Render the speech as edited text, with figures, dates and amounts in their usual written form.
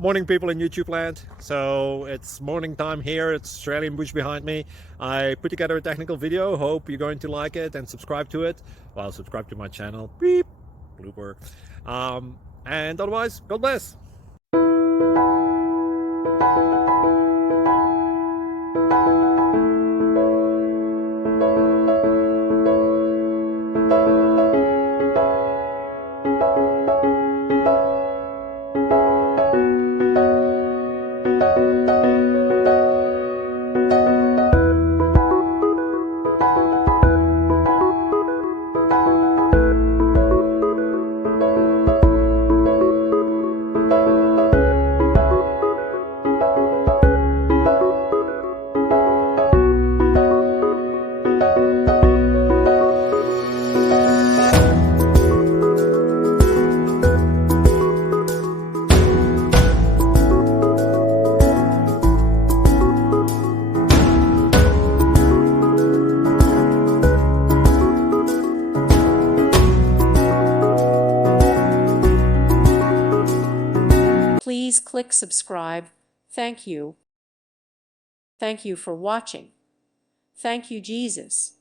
Morning, people in YouTube land. So it's morning time here. It's Australian bush behind me. I put together a technical video. Hope you're going to like it and subscribe to it. Well, subscribe to my channel. Beep. Blooper. And otherwise, God bless. Please click subscribe. Thank you. Thank you for watching. Thank you, Jesus.